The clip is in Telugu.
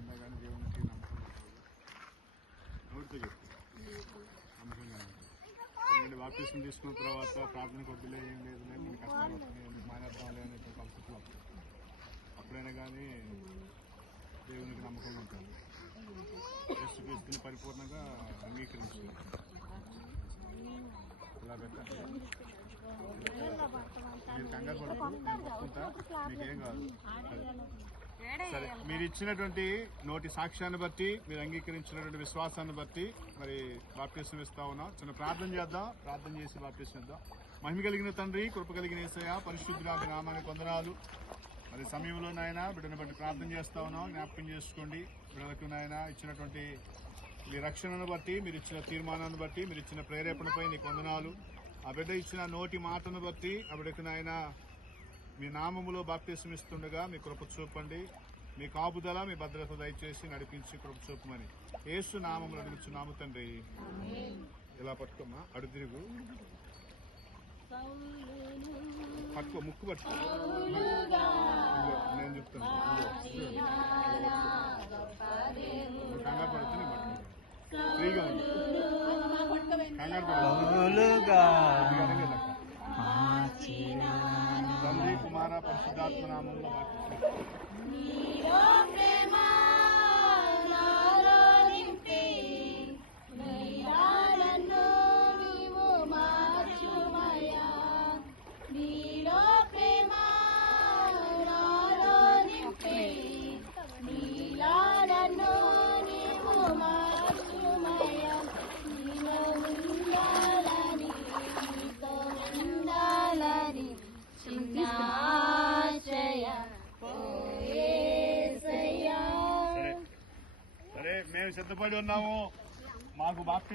పాడినా కానీ దేవునికి నమ్మకం ఉంటుంది నోటితో చెప్పు. నమ్మకంగా ఎందుకంటే తీసుకున్న తర్వాత ప్రార్థన కొద్దిలే ఏం లేదు లేదు కష్టాలు వస్తున్నాయి మానేద్దాం లేని పరిస్థితులు వస్తాయి. అప్పుడైనా కానీ దేవునికి నమ్మకంగా ఉంటాను టెస్ట్ తీసుకుని పరిపూర్ణంగా అంగీకరించాలి ఇలా పెట్టండి. మీరు కంగారు నేను మీకేం కాదు. మీరు ఇచ్చినటువంటి నోటి సాక్ష్యాన్ని బట్టి మీరు అంగీకరించినటువంటి విశ్వాసాన్ని బట్టి మరి బాప్తీసం ఇస్తా ఉన్నాం. చిన్న ప్రార్థన చేద్దాం. ప్రార్థన చేసి బాప్తీసం ఇద్దాం. మహిమ కలిగిన తండ్రి కృప కలిగిన ఏసయ పరిశుద్ధురామి నామాన్ని కొందనాలు మరి సమయంలో నాయన బిడ్డను బట్టి ప్రార్థన చేస్తా ఉన్నాం. జ్ఞాపకం చేసుకోండి. బిడ్డలకు నాయన ఇచ్చినటువంటి మీ రక్షణను బట్టి మీరు ఇచ్చిన తీర్మానాన్ని బట్టి మీరు ఇచ్చిన ప్రేరేపణపై నీకు వందనాలు. ఆ బిడ్డ ఇచ్చిన నోటి మాటను బట్టి ఆ బిడ్డకు నాయన మీ నామములో బాప్తీసం ఇస్తుండగా మీ కృప చూపండి. మీ కాపుదల మీ భద్రత దయచేసి నడిపించి కృప చూపమని ఏసు నామములు అడుగుచున్నాము తండ్రి. ఇలా పట్టుకోమ్మా? అడు తిరుగు. పట్టుకో ముక్కు పట్టుకో. నేను చెప్తాను కంగారు పడితే నేను పట్టుకుంటాను ఫ్రీగా ఉంది కంగారు పడదు తండ్రి కుమార పరిశుద్ధాత్మ నామంలో మేము సిద్ధపడి ఉన్నాము. మాకు బాప్తి